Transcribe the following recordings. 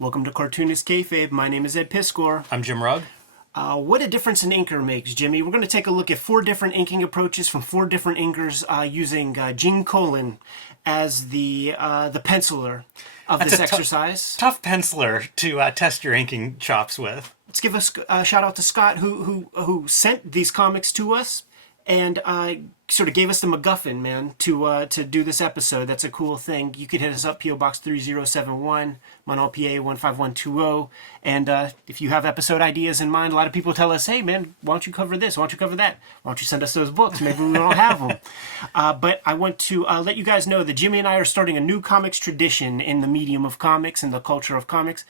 Welcome to Cartoonist Kayfabe. My name is Ed Piscor. I'm Jim Rugg. What a difference an inker makes, Jimmy. We're going to take a look at 4 different inking approaches from 4 different inkers using Gene Colan as the penciler of this exercise. Tough penciler to test your inking chops with. Let's give a shout out to Scott who sent these comics to us and sort of gave us the MacGuffin, man, to do this episode. That's a cool thing. You could hit us up, P.O. Box 3071, Munhall, PA 15120. And if you have episode ideas in mind, a lot of people tell us, hey, man, why don't you cover this? Why don't you cover that? Why don't you send us those books? Maybe we don't have them. But I want to let you guys know that Jimmy and I are starting a new comics tradition in the medium of comics and the culture of comics.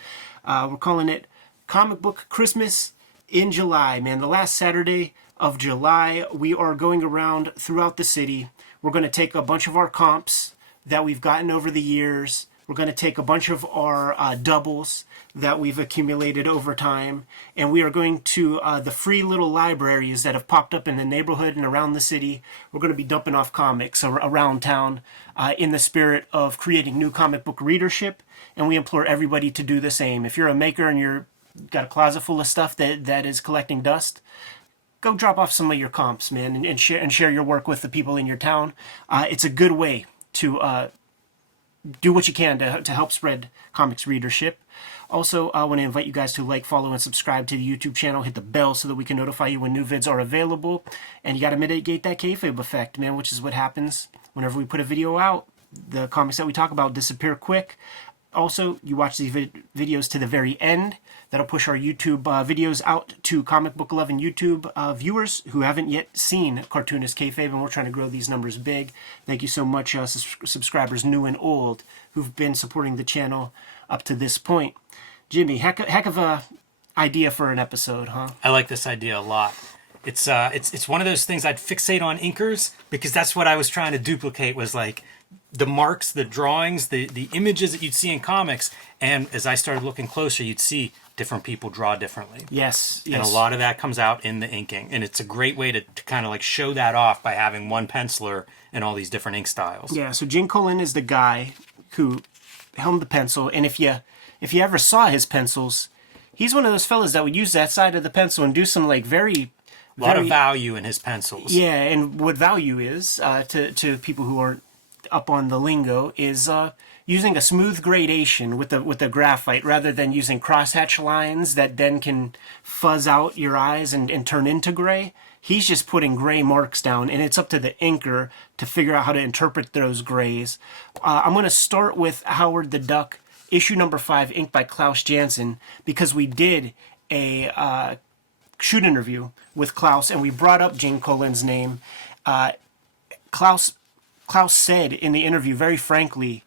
We're calling it Comic Book Christmas in July, man. The last Saturday of July, we are going around throughout the city. We're going to take a bunch of our comps that we've gotten over the years. We're going to take a bunch of our doubles that we've accumulated over time, and we are going to the free little libraries that have popped up in the neighborhood and around the city. We're going to be dumping off comics around town in the spirit of creating new comic book readership, and we implore everybody to do the same. If you're a maker and you're got a closet full of stuff that is collecting dust, go drop off some of your comps, man, and share your work with the people in your town. It's a good way to do what you can to help spread comics readership. Also, I want to invite you guys to like, follow, and subscribe to the YouTube channel. Hit the bell so that we can notify you when new vids are available. And you got to mitigate that kayfabe effect, man, which is what happens whenever we put a video out. The comics that we talk about disappear quick. Also, you watch these videos to the very end. That'll push our YouTube videos out to Comic Book Loving YouTube viewers who haven't yet seen Cartoonist Kayfabe, and we're trying to grow these numbers big. Thank you so much, subscribers new and old, who've been supporting the channel up to this point. Jimmy, heck of a idea for an episode, huh? I like this idea a lot. It's one of those things I'd fixate on inkers because that's what I was trying to duplicate, was like the marks, the drawings, the images that you'd see in comics. And as I started looking closer, you'd see different people draw differently. Yes. And a lot of that comes out in the inking. And it's a great way to kind of like show that off by having one penciler and all these different ink styles. Yeah, so Gene Colan is the guy who helmed the pencil. And if you ever saw his pencils, he's one of those fellas that would use that side of the pencil and do some like a lot of value in his pencils. Yeah, and what value is to people who aren't up on the lingo is using a smooth gradation with the graphite rather than using crosshatch lines that then can fuzz out your eyes and turn into gray. He's just putting gray marks down, and it's up to the inker to figure out how to interpret those grays. I'm going to start with Howard the Duck, issue number 5, inked by Klaus Janson, because we did a shoot interview with Klaus, and we brought up Gene Colan's name. Klaus said in the interview, very frankly,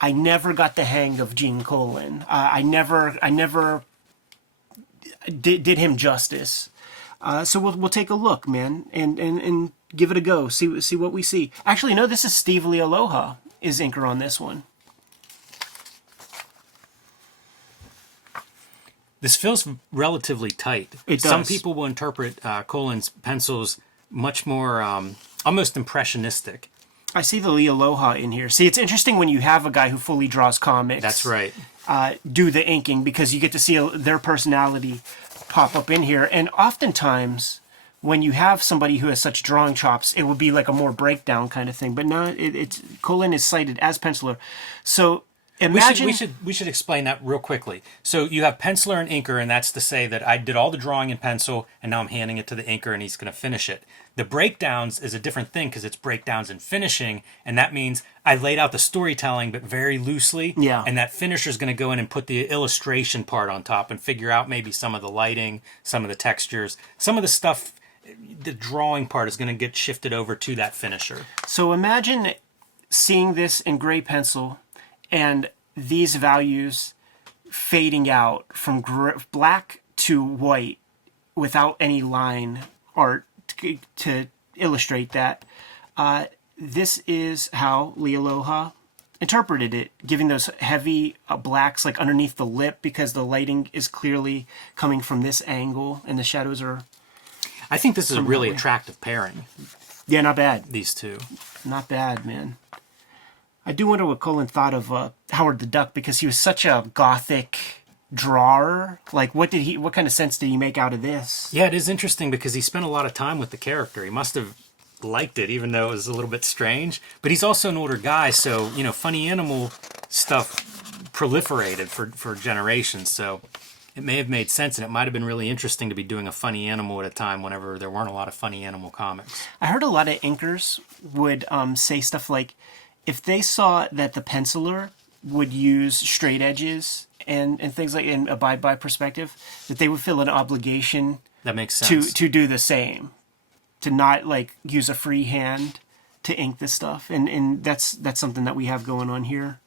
I never got the hang of Gene Colan. I never did him justice. So we'll take a look, man, and give it a go. See what we see. Actually, no, this is Steve Lee Aloha is inker on this one. This feels relatively tight. It does. Some people will interpret Colan's pencils much more almost impressionistic. I see the Lee Aloha in here. See, it's interesting when you have a guy who fully draws comics. That's right. Do the inking, because you get to see their personality pop up in here. And oftentimes, when you have somebody who has such drawing chops, it would be like a more breakdown kind of thing. But no, Colan is cited as penciler. So imagine we should explain that real quickly. So you have penciler and inker, and that's to say that I did all the drawing in pencil, and now I'm handing it to the inker, and he's going to finish it. The breakdowns is a different thing because it's breakdowns and finishing, and that means I laid out the storytelling but very loosely. Yeah. And that finisher's going to go in and put the illustration part on top and figure out maybe some of the lighting, some of the textures, some of the stuff. The drawing part is going to get shifted over to that finisher. So imagine seeing this in gray pencil and these values fading out from black to white without any line art to illustrate that. This is how Lee Aloha interpreted it, giving those heavy blacks like underneath the lip because the lighting is clearly coming from this angle and the shadows are... I think this is a really attractive pairing. Yeah, not bad. These two. Not bad, man. I do wonder what Colan thought of Howard the Duck, because he was such a gothic drawer? Like, what kind of sense did he make out of this? Yeah, it is interesting because he spent a lot of time with the character. He must have liked it, even though it was a little bit strange. But he's also an older guy, so, funny animal stuff proliferated for generations. So it may have made sense, and it might have been really interesting to be doing a funny animal at a time whenever there weren't a lot of funny animal comics. I heard a lot of inkers would say stuff like, if they saw that the penciler would use straight edges and things like, and abide by perspective, that they would feel an obligation That makes sense. to do the same, to not like use a free hand to ink this stuff, and that's something that we have going on here.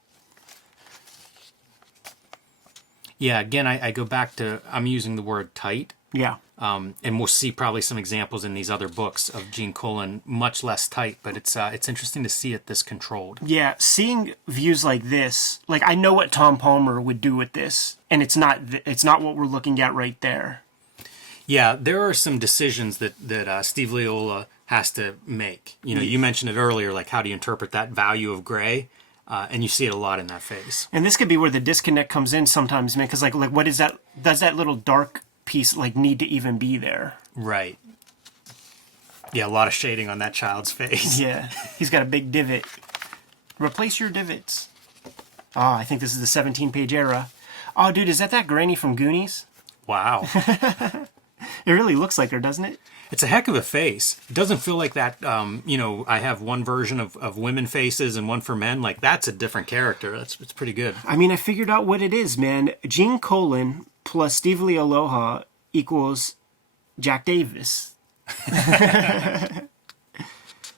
Yeah, again, I go back to, I'm using the word tight. Yeah. And we'll see probably some examples in these other books of Gene Colan, much less tight, but it's interesting to see it this controlled. Yeah, seeing views like this, like I know what Tom Palmer would do with this, and it's not what we're looking at right there. Yeah, there are some decisions that Steve Leola has to make. You mentioned it earlier, like how do you interpret that value of gray? And you see it a lot in that face. And this could be where the disconnect comes in sometimes, man, because like what is that? Does that little dark piece like need to even be there? Right. Yeah, a lot of shading on that child's face. Yeah, he's got a big divot. Replace your divots. Oh, I think this is the 17-page era. Oh, dude, is that granny from Goonies? Wow. It really looks like her, doesn't it? It's a heck of a face. It doesn't feel like that, I have one version of women faces and one for men. Like, that's a different character. It's pretty good. I mean, I figured out what it is, man. Gene Colan plus Steve Leola equals Jack Davis.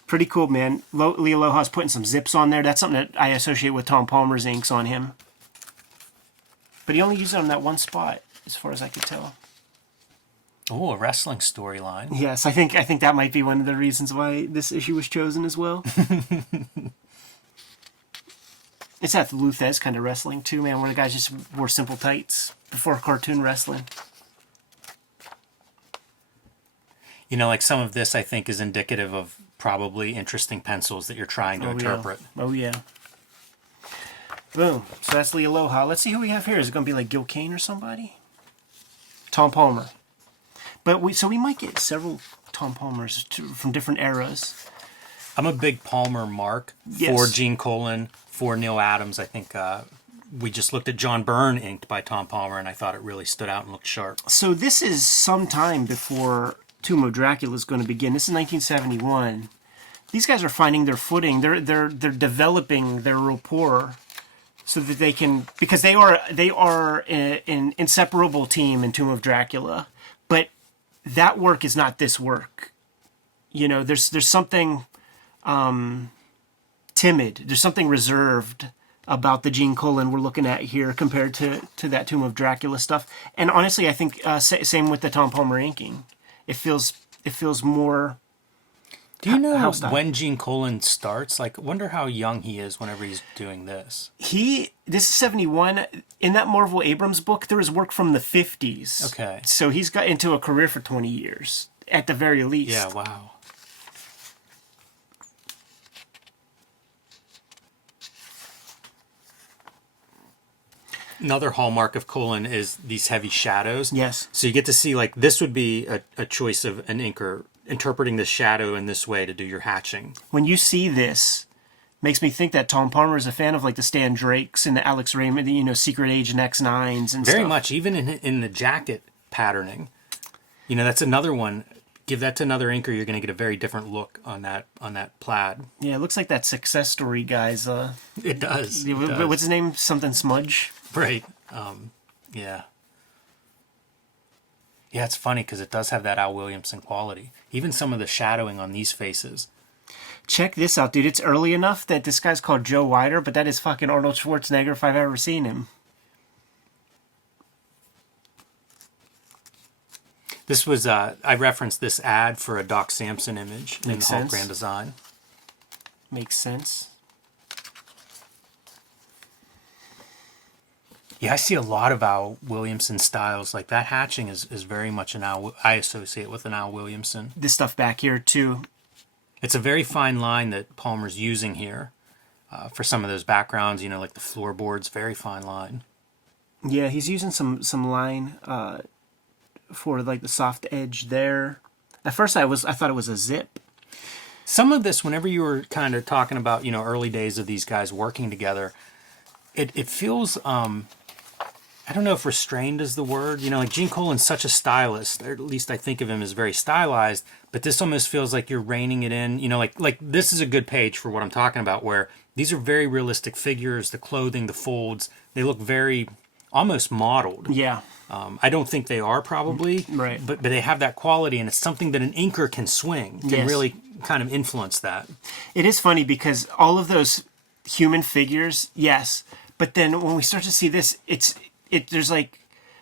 Pretty cool, man. Leola's putting some zips on there. That's something that I associate with Tom Palmer's inks on him. But he only used it on that one spot, as far as I could tell. Oh, a wrestling storyline. Yes, I think that might be one of the reasons why this issue was chosen as well. It's that Luthez kind of wrestling too, man, where the guys just wore simple tights before cartoon wrestling. Like some of this I think is indicative of probably interesting pencils that you're trying to interpret. Yeah. Oh, yeah. Boom. So that's Lee Aloha. Let's see who we have here. Is it going to be like Gil Kane or somebody? Tom Palmer. But we might get several Tom Palmers from different eras. I'm a big Palmer mark for Gene Colan, for Neil Adams. I think we just looked at John Byrne inked by Tom Palmer, and I thought it really stood out and looked sharp. So this is some time before Tomb of Dracula is going to begin. This is 1971. These guys are finding their footing. They're developing their rapport so that they can, because they are an inseparable team in Tomb of Dracula. But that work is not this work. There's something timid. There's something reserved about the Gene Colan we're looking at here compared to that Tomb of Dracula stuff. And honestly, I think same with the Tom Palmer inking. It feels more. Do you know when Gene Colan starts? Like, wonder how young he is whenever he's doing this. This is 71. In that Marvel Abrams book, there was work from the 50s. Okay. So he's got into a career for 20 years, at the very least. Yeah, wow. Another hallmark of Colan is these heavy shadows. Yes. So you get to see, like, this would be a choice of an inker interpreting the shadow in this way to do your hatching. When you see this, makes me think that Tom Palmer is a fan of like the Stan Drakes and the Alex Raymond, Secret Agent X9s and Very stuff. much, even in the jacket patterning. That's another one. Give that to another inker, you're going to get a very different look on that plaid. Yeah, it looks like that Success Story guy's. It does. What's his name? Something Smudge. Right. Yeah. Yeah, it's funny because it does have that Al Williamson quality. Even some of the shadowing on these faces. Check this out, dude. It's early enough that this guy's called Joe Weider, but that is fucking Arnold Schwarzenegger if I've ever seen him. This was, I referenced this ad for a Doc Samson image in Hulk Grand Design. Makes sense. Yeah, I see a lot of Al Williamson styles. Like that hatching is very much I associate with an Al Williamson. This stuff back here too. It's a very fine line that Palmer's using here for some of those backgrounds, like the floorboards, very fine line. Yeah, he's using some line for like the soft edge there. At first, I thought it was a zip. Some of this, whenever you were kind of talking about, early days of these guys working together, it feels, I don't know if restrained is the word. Like Gene Colan's such a stylist, or at least I think of him as very stylized, but this almost feels like you're reining it in. Like this is a good page for what I'm talking about, where these are very realistic figures, the clothing, the folds, they look very almost modeled. Yeah. I don't think they are probably, Right. but they have that quality, and it's something that an inker can swing, can Yes. really kind of influence that. It is funny because all of those human figures, yes, but then when we start to see this, there's like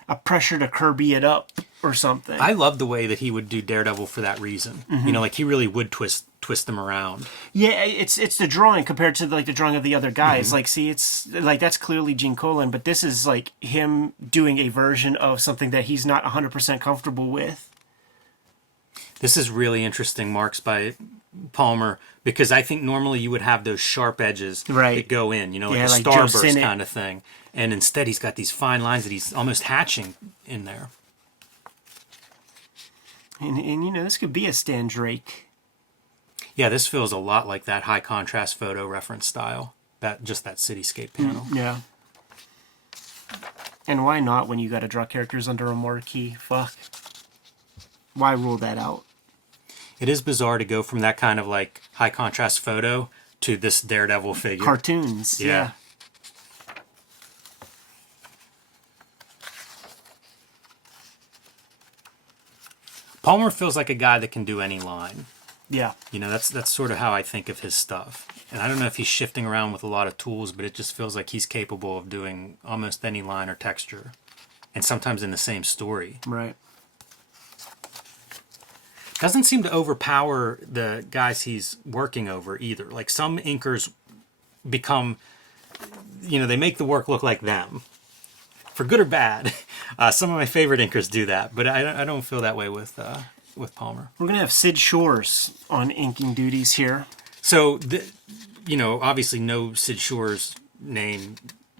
a pressure to Kirby it up or something. I love the way that he would do Daredevil for that reason. Like he really would twist them around. Yeah, it's the drawing compared to like the drawing of the other guys. Like, see, it's like that's clearly Gene Colan, but this is like him doing a version of something that he's not 100% comfortable with. This is really interesting marks by Palmer, because I think normally you would have those sharp edges that go in, like a like starburst kind of thing. And instead he's got these fine lines that he's almost hatching in there. And this could be a Stan Drake. Yeah, this feels a lot like that high contrast photo reference style. That cityscape panel. Yeah. And why not when you got to draw characters under a marquee? Fuck. Why rule that out? It is bizarre to go from that kind of like high contrast photo to this Daredevil figure. Cartoons. Yeah. Palmer feels like a guy that can do any line. Yeah. That's sort of how I think of his stuff. And I don't know if he's shifting around with a lot of tools, but it just feels like he's capable of doing almost any line or texture. And sometimes in the same story. Right. Doesn't seem to overpower the guys he's working over either. Like some inkers become, they make the work look like them. For good or bad. Some of my favorite inkers do that, but I don't feel that way with Palmer. We're going to have Sid Shores on inking duties here. So, obviously no Sid Shores name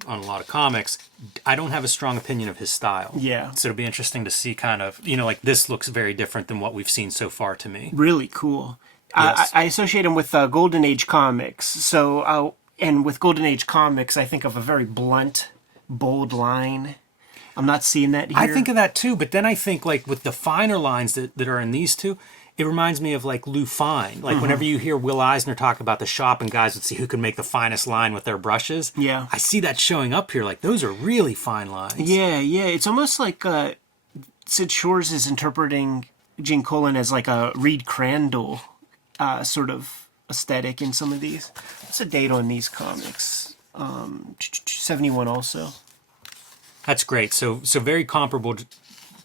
on a lot of comics. I don't have a strong opinion of his style. Yeah. So it'll be interesting to see kind of, like this looks very different than what we've seen so far to me. Really cool. Yes. I associate him with Golden Age comics. So, and with Golden Age comics, I think of a very blunt, bold line. I'm not seeing that here. I think of that too, but then I think like with the finer lines that are in these two, it reminds me of like Lou Fine. Like whenever you hear Will Eisner talk about the shop and guys would see who can make the finest line with their brushes. Yeah. I see that showing up here. Like those are really fine lines. Yeah. It's almost like Sid Shores is interpreting Gene Colan as like a Reed Crandall sort of aesthetic in some of these. What's the date on these comics? 71 also. That's great. So very comparable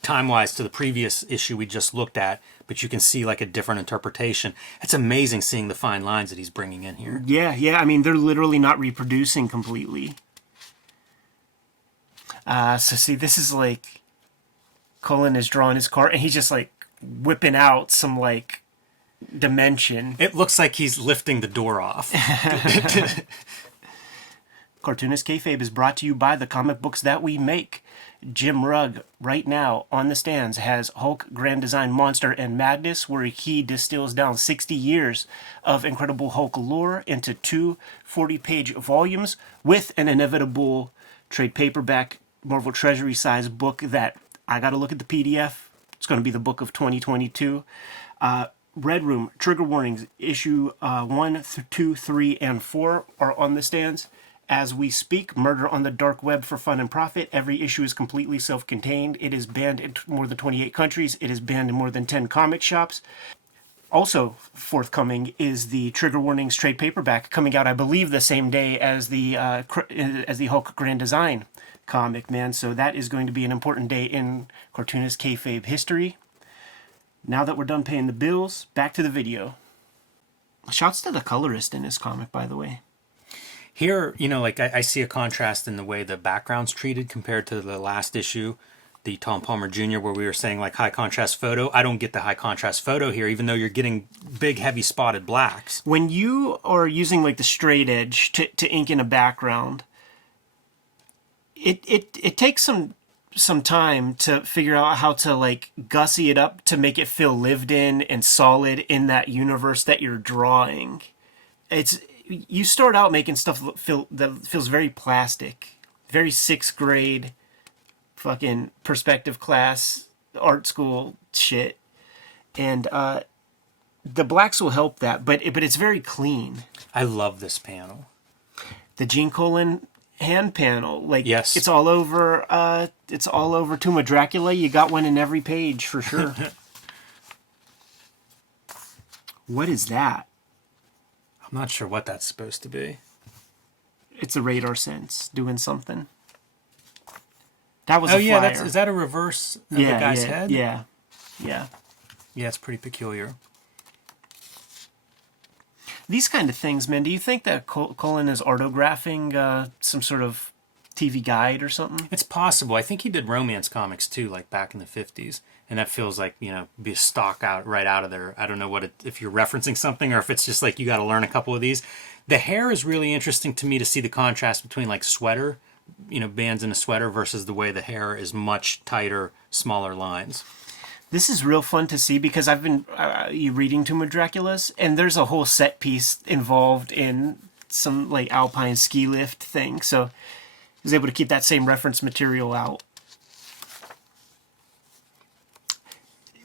time-wise to the previous issue we just looked at, but you can see like a different interpretation. It's amazing seeing the fine lines that he's bringing in here. Yeah. I mean, they're literally not reproducing completely. So see, this is like Colan is drawing his card, and he's just like whipping out some like dimension. It looks like he's lifting the door off. Cartoonist Kayfabe is brought to you by the comic books that we make. Jim Rugg, right now on the stands, has Hulk Grand Design Monster and Madness, where he distills down 60 years of Incredible Hulk lore into two 40-page volumes with an inevitable trade paperback Marvel Treasury size book that I got to look at the PDF. It's going to be the book of 2022. Red Room, Trigger Warnings, issue 1, 2, 3, and 4 are on the stands. As we speak, Murder on the Dark Web for Fun and Profit. Every issue is completely self-contained. It is banned in more than 28 countries. It is banned in more than 10 comic shops. Also forthcoming is the Trigger Warnings trade paperback, coming out, I believe, the same day as the Hulk Grand Design comic, man. So that is going to be an important day in Cartoonist Kayfabe history. Now that we're done paying the bills, back to the video. Shouts to the colorist in this comic, by the way. Here, like I see a contrast in the way the background's treated compared to the last issue, the Tom Palmer Jr., where we were saying like high contrast photo. I don't get the high contrast photo here, even though you're getting big, heavy spotted blacks. When you are using like the straight edge to ink in a background, it takes some time to figure out how to like gussy it up to make it feel lived in and solid in that universe that you're drawing. It's you start out making stuff that feels very plastic, very sixth grade fucking perspective class art school shit, and the blacks will help that, but it's very clean. I love this panel. The Gene Colan hand panel, like yes, it's all over Tomb of Dracula. You got one in every page for sure. What is that? I'm not sure what that's supposed to be. It's a radar sense doing something. That was oh a yeah, flyer. is that a reverse of the guy's head? Yeah. Yeah, it's pretty peculiar. These kind of things, man. Do you think that Colan is autographing some sort of TV guide or something? It's possible. I think he did romance comics too, like back in the 50s. And that feels like, be a stock out right out of there. I don't know if you're referencing something or if it's just like you got to learn a couple of these. The hair is really interesting to me to see the contrast between like sweater, bands in a sweater versus the way the hair is much tighter, smaller lines. This is real fun to see because I've been reading Tomb of Dracula's, and there's a whole set piece involved in some like alpine ski lift thing. So I was able to keep that same reference material out.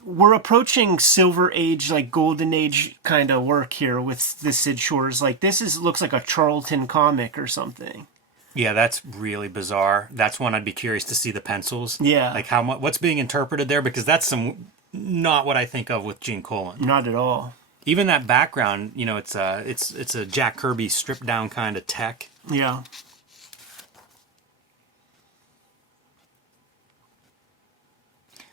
We're approaching Silver Age, like Golden Age kind of work here with the Sid Shores. Like looks like a Charlton comic or something. Yeah, that's really bizarre. That's one I'd be curious to see the pencils. Yeah. Like what's being interpreted there, because that's not what I think of with Gene Colan. Not at all. Even that background, it's a Jack Kirby stripped down kind of tech. Yeah.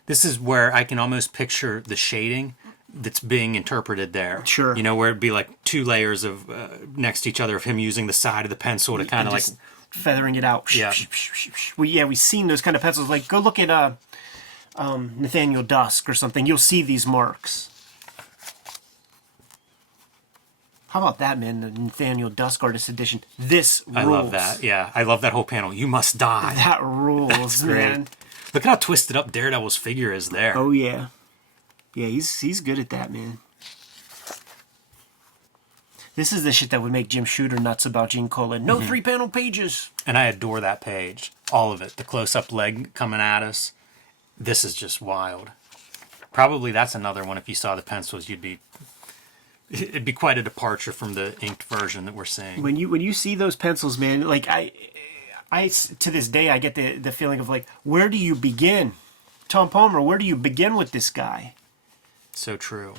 This is where I can almost picture the shading that's being interpreted there. Sure. Where it'd be like two layers of next to each other of him using the side of the pencil to kind of like feathering it out. Yeah. We've seen those kind of pencils. Like go look at Nathaniel Dusk or something. You'll see these marks. How about that, man? The Nathaniel Dusk Artist Edition. This rules. I love that. Yeah, I love that whole panel. You must die. That rules, That's man. Great. Look at how twisted up Daredevil's figure is there. Oh yeah, yeah. He's good at that, man. This is the shit that would make Jim Shooter nuts about Gene Colan. No 3-panel pages. And I adore that page. All of it. The close-up leg coming at us. This is just wild. Probably that's another one. If you saw the pencils, it'd be quite a departure from the inked version that we're seeing. When you see those pencils, man, like I to this day, I get the feeling of like, where do you begin? Tom Palmer, where do you begin with this guy? So true.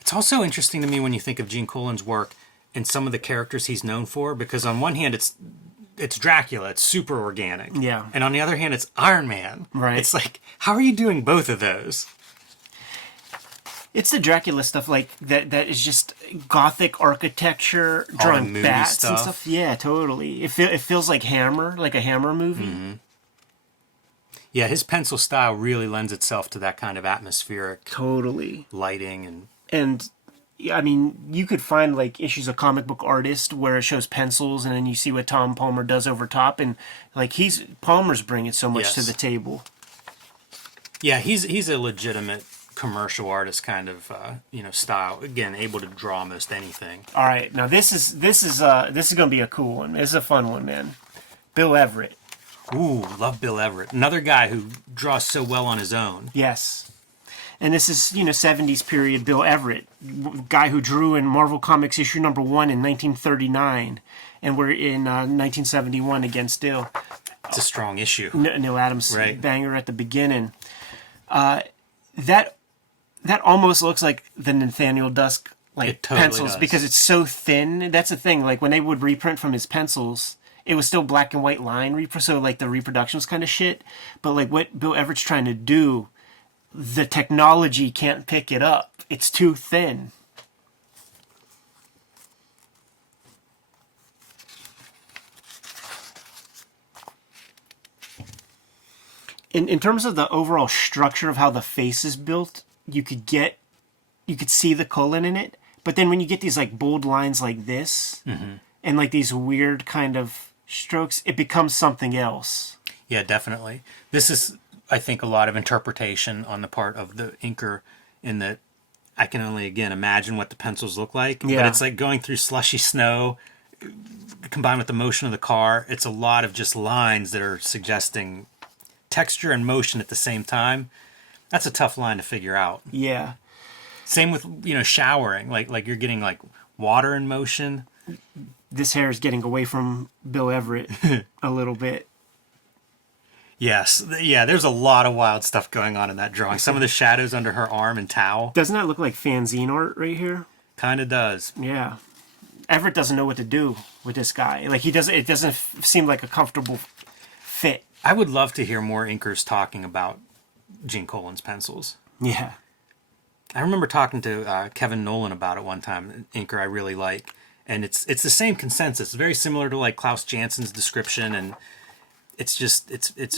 It's also interesting to me when you think of Gene Colan's work and some of the characters he's known for, because on one hand it's Dracula, it's super organic. Yeah. And on the other hand it's Iron Man. Right. It's like, how are you doing both of those? It's the Dracula stuff like that is just gothic architecture, drawing bats and stuff. Yeah, totally. It feels like Hammer, like a Hammer movie. Mm-hmm. Yeah, his pencil style really lends itself to that kind of atmospheric totally lighting and I mean, you could find like issues of Comic Book Artist where it shows pencils and then you see what Tom Palmer does over top, and like Palmer's bringing so much to the table. Yeah, he's a legitimate commercial artist kind of style. Again, able to draw almost anything. All right, now this is gonna be a cool one. This is a fun one, man. Bill Everett. Ooh, love Bill Everett. Another guy who draws so well on his own. Yes. And this is, 70s period Bill Everett, guy who drew in Marvel Comics issue number 1 in 1939. And we're in 1971 again still. It's a strong issue. Neil Adams banger at the beginning. That almost looks like the Nathaniel Dusk pencils does. Because it's so thin. That's the thing. Like when they would reprint from his pencils, it was still black and white line so like the reproduction was kind of shit. But like what Bill Everett's trying to do, the technology can't pick it up. It's too thin. In terms of the overall structure of how the face is built, you could see the Colan in it, But then when you get these like bold lines like this, and like these weird kind of strokes, it becomes something else. Yeah, definitely. This is, I think, a lot of interpretation on the part of the inker, in that I can only, again, imagine what the pencils look like. Yeah. But it's like going through slushy snow combined with the motion of the car. It's a lot of just lines that are suggesting texture and motion at the same time. That's a tough line to figure out. Yeah. Same with, showering. Like you're getting like water in motion. This hair is getting away from Bill Everett a little bit. Yes. Yeah, there's a lot of wild stuff going on in that drawing. Some of the shadows under her arm and towel. Doesn't that look like fanzine art right here? Kind of does. Yeah. Everett doesn't know what to do with this guy. Like, it doesn't seem like a comfortable fit. I would love to hear more inkers talking about Gene Colan's pencils. Yeah. I remember talking to Kevin Nolan about it one time, an inker I really like. And it's the same consensus. It's very similar to like Klaus Jansson's description, and it's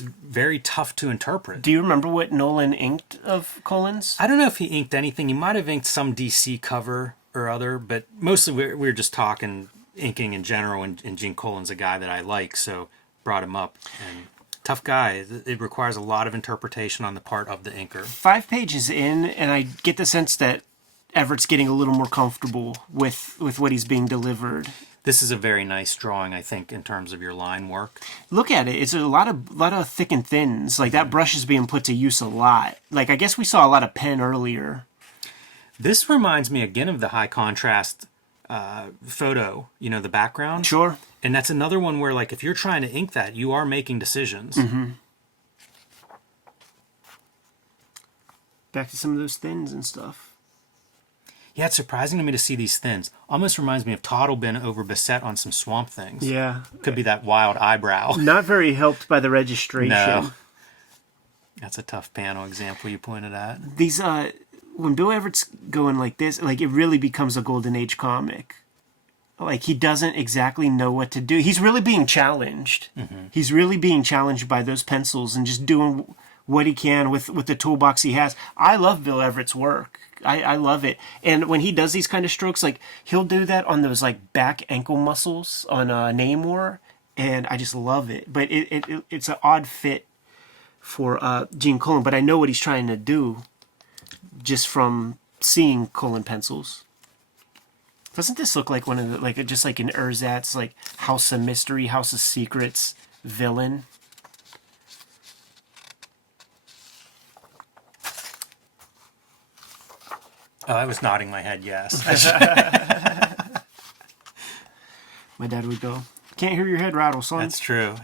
very tough to interpret. Do you remember what Nolan inked of Colan's? I don't know if he inked anything. He might have inked some DC cover or other, but mostly we're just talking inking in general, and Gene Colan's a guy that I like, so brought him up. And tough guy. It requires a lot of interpretation on the part of the inker. 5 pages in, and I get the sense that Everett's getting a little more comfortable with what he's being delivered. This is a very nice drawing, I think, in terms of your line work. Look at it. It's a lot of thick and thins. Like, that brush is being put to use a lot. Like, I guess we saw a lot of pen earlier. This reminds me again of the high contrast photo, the background. Sure. And that's another one where, like, if you're trying to ink that, you are making decisions. Mm-hmm. Back to some of those thins and stuff. Yeah, it's surprising to me to see these thins. Almost reminds me of Toddlebin over Bissett on some Swamp Things. Yeah. Could be that wild eyebrow. Not very helped by the registration. No. That's a tough panel example you pointed at. These, when Bill Everett's going like this, like, it really becomes a Golden Age comic. Like, he doesn't exactly know what to do. He's really being challenged. Mm-hmm. He's really being challenged by those pencils and just doing what he can with the toolbox he has. I love Bill Everett's work. I love it. And when he does these kind of strokes, like, he'll do that on those, like, back ankle muscles on Namor, and I just love it. But it's an odd fit for Gene Colan, but I know what he's trying to do just from seeing Colan pencils. Doesn't this look like one of the, like, just like an Ersatz, like, House of Mystery, House of Secrets villain? Oh, I was nodding my head, yes. My dad would go, "Can't hear your head rattle, son." That's true.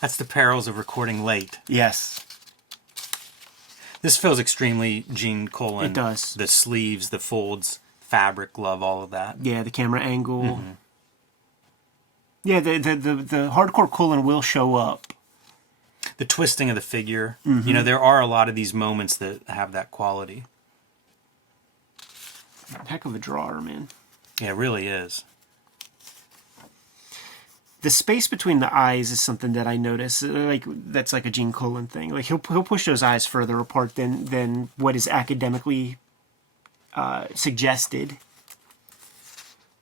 That's the perils of recording late. Yes. This feels extremely Gene Colan. It does. The sleeves, the folds, fabric, glove, all of that. Yeah, the camera angle. Mm-hmm. Yeah, the hardcore Colan will show up. The twisting of the figure. Mm-hmm. There are a lot of these moments that have that quality. Heck of a drawer, man. Yeah, it really is. The space between the eyes is something that I notice. Like, that's like a Gene Colan thing. Like, he'll push those eyes further apart than what is academically suggested.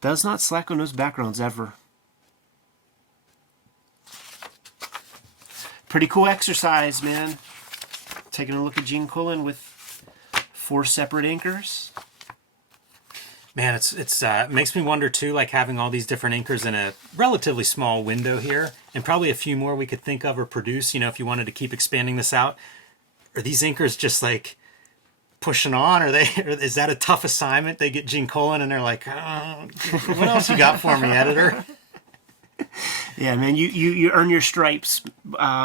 Does not slack on those backgrounds ever. Pretty cool exercise, man. Taking a look at Gene Colan with 4 separate inkers. Man, it makes me wonder too, like having all these different inkers in a relatively small window here, and probably a few more we could think of or produce, if you wanted to keep expanding this out. Are these inkers just like pushing on? Or is that a tough assignment? They get Gene Colan and they're like, oh, what else you got for me, editor? Yeah, man, you earn your stripes,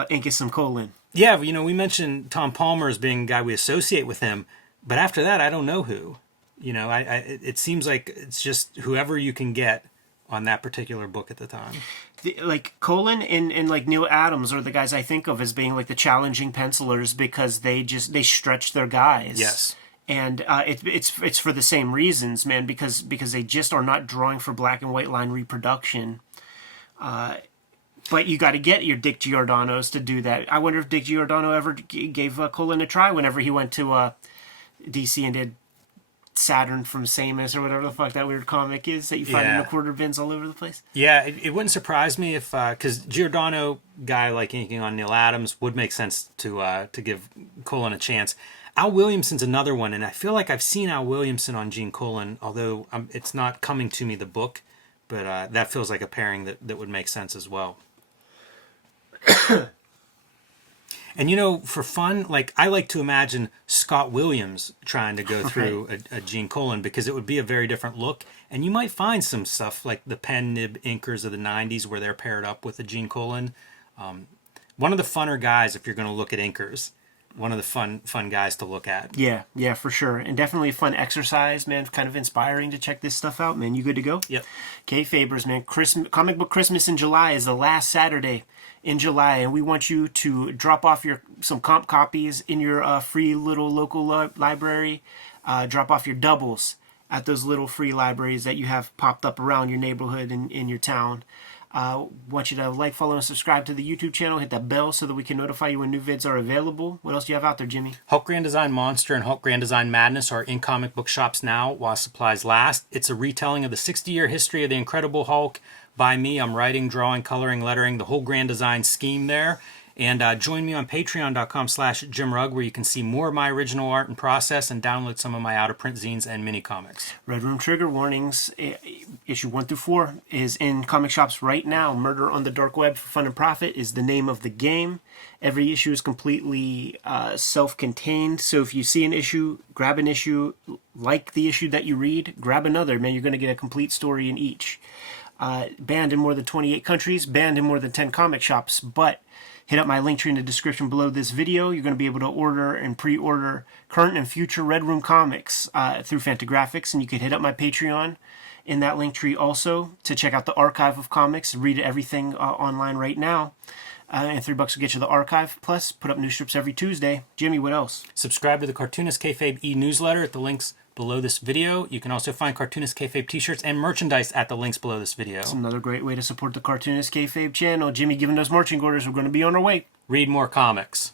inking some Colan. Yeah, we mentioned Tom Palmer as being a guy we associate with him, but after that, I don't know who. It seems like it's just whoever you can get on that particular book at the time. Like Colan and like Neil Adams are the guys I think of as being like the challenging pencilers because they stretch their guys. Yes. And it's for the same reasons, man, because they just are not drawing for black and white line reproduction. But you got to get your Dick Giordano's to do that. I wonder if Dick Giordano ever gave Colan a try whenever he went to DC and did Saturn from Samus or whatever the fuck that weird comic is that you find in Yeah. the quarter bins all over the place. Yeah, it wouldn't surprise me if, because Giordano guy like inking on Neil Adams would make sense to give Colan a chance. Al Williamson's another one, and I feel like I've seen Al Williamson on Gene Colan, although it's not coming to me the book, but that feels like a pairing that would make sense as well. And, you know, for fun, like, I like to imagine Scott Williams trying to go through a Gene Colan, because it would be a very different look. And you might find some stuff like the pen nib inkers of the 90s where they're paired up with a Gene Colan. One of the funner guys, if you're going to look at inkers, one of the fun guys to look at. Yeah, for sure. And definitely a fun exercise, man. Kind of inspiring to check this stuff out, man. You good to go? Yep. Kayfabers, man. Comic Book Christmas in July is the last Saturday in July, and we want you to drop off some comp copies in your free little local library. Drop off your doubles at those little free libraries that you have popped up around your neighborhood and in your town. Want you to like, follow, and subscribe to the YouTube channel. Hit that bell so that we can notify you when new vids are available. What else do you have out there, Jimmy? Hulk Grand Design Monster and Hulk Grand Design Madness are in comic book shops now while supplies last. It's a retelling of the 60-year history of the Incredible Hulk by me. I'm writing, drawing, coloring, lettering, the whole Grand Design scheme there. And join me on patreon.com/JimRugg, where you can see more of my original art and process and download some of my out-of-print zines and mini comics. Red Room Trigger Warnings, issue 1 through 4, is in comic shops right now. Murder on the Dark Web for Fun and Profit is the name of the game. Every issue is completely self-contained, so if you see an issue, grab an issue. Like the issue that you read, grab another. Man, you're going to get a complete story in each. Banned in more than 28 countries, banned in more than 10 comic shops, but hit up my link tree in the description below this video. You're going to be able to order and pre-order current and future Red Room comics through Fantagraphics, and you can hit up my Patreon in that link tree also to check out the archive of comics, read everything online right now. And $3 will get you the archive. Plus, put up new strips every Tuesday. Jimmy, what else? Subscribe to the Cartoonist Kayfabe e-newsletter at the links below this video. You can also find Cartoonist Kayfabe t-shirts and merchandise at the links below this video. It's another great way to support the Cartoonist Kayfabe channel. Jimmy giving us marching orders. We're going to be on our way. Read more comics.